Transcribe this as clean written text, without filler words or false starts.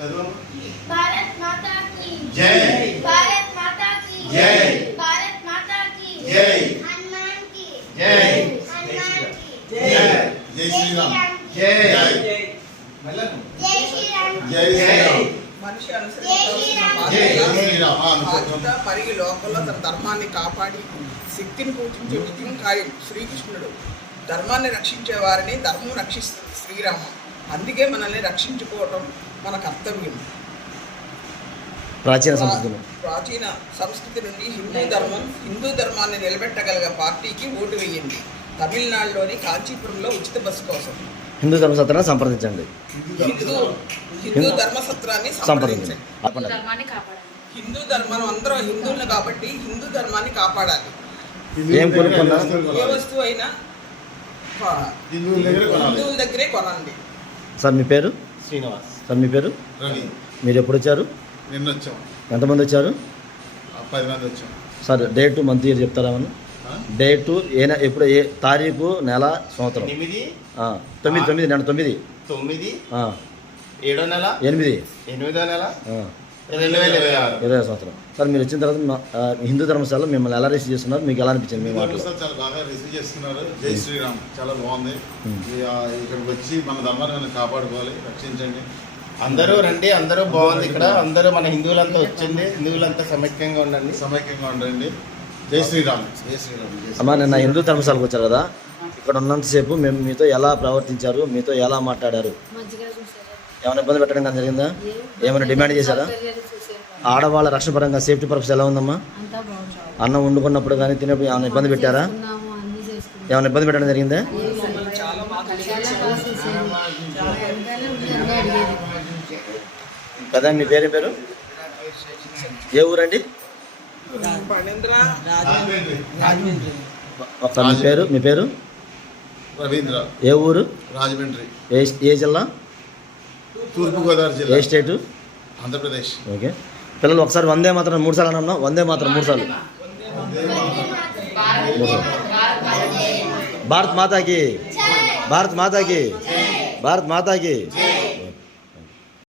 भारत माता की जय। भारत माता की जय। भारत माता की जय। हनुमान की जय। हनुमान की जय। जय श्री राम। जय। जय श्री राम। जय श्री राम। మనిషి జై శ్రీరామ్. బాధ్యత మరియు లోకంలో తన ధర్మాన్ని కాపాడి శక్తిని పూజించే విజయం శ్రీకృష్ణుడు. ధర్మాన్ని రక్షించే వారిని ధర్మం రక్షిస్తుంది శ్రీరామ. అందుకే మనల్ని రక్షించుకోవటం మన కర్తవ్యం. ప్రాచీన సంస్కృతి నుండి హిందూ ధర్మాన్ని నిలబెట్టగలిగే పార్టీకి ఓటు వేయండి. తమిళనాడులోని కాంచీపురంలో ఉచిత బస్సు కోసం హిందూ ధర్మసత్రాన్ని సంప్రదించండి. హిందూ ధర్మసత్రాన్ని సంప్రదించండి. హిందూ ధర్మం అందరం హిందువులు కాబట్టి హిందూ ధర్మాన్ని కాపాడాలి. ఏం కొనుక్కున్నా ఏ వస్తువు అయినా హిందువుల దగ్గరే కొనండి. సార్ మీ పేరు? శ్రీనివాస్. సార్ మీ పేరు? రవి. మీరు ఎప్పుడు వచ్చారు? నిన్న వచ్చాం. ఎంతమంది వచ్చారు? 10 మంది వచ్చాం. సార్ డేటు మంత్ ఇయర్ చెప్తారా? ఏమన్నా డేటు ఎప్పుడు, ఏ తారీఖు, నెల, సంవత్సరం? 9 9 నెల 9 7వ నెల 8 8వ నెల 2026 20 సంవత్సరం. సార్ మీరు వచ్చిన తర్వాత హిందూ ధర్మశాలలో మిమ్మల్ని ఎలా రిసీవ్ చేస్తున్నారు? మీకు ఎలా అనిపించింది? మీ మాటలు చాలా బాగా రిసీవ్ చేస్తున్నారు. జై శ్రీరామ్. చాలా బాగుంది. ఇక్కడికి వచ్చి మన ధర్మాన్ని కాపాడుకోవాలి, రక్షించండి. అందరూ రండి, అందరూ బాగుంది ఇక్కడ. అందరూ మన హిందువులంతా వచ్చింది. హిందువులంతా సమైక్యంగా ఉండండి. జై శ్రీరామ్. జై శ్రీరామ్. అమ్మా, నిన్న హిందూ ధర్మశాలకు వచ్చారు కదా, ఇక్కడ ఉన్నంతసేపు మేము మీతో ఎలా ప్రవర్తించారు, మీతో ఎలా మాట్లాడారు? ఏమైనా ఇబ్బంది పెట్టడం కానీ జరిగిందా? ఏమైనా డిమాండ్ చేశారా? ఆడవాళ్ళ రక్షణ పరంగా సేఫ్టీ పర్పస్ ఎలా ఉందమ్మా? అన్నం వండుకున్నప్పుడు కానీ తినేప్పుడు ఏమైనా ఇబ్బంది పెట్టారా? ఏమైనా ఇబ్బంది పెట్టడం జరిగిందా? కదా. మీ పేరు? ఏ ఊరండి? మీ పేరు? రవీంద్ర. ఏ ఊరు? రాజమండ్రి. ఏ జిల్లా? తూర్పుగోదావరి జిల్లా. ఏ స్టేటు? ఆంధ్రప్రదేశ్. ఓకే. పిల్లలు ఒకసారి వందే మాత్రం 3 సార్లు అన్నా. వందే మాత్రం 3 సార్లు. భారత్ మాతాకి, భారత్ మాతాకి, భారత్ మాతాకి.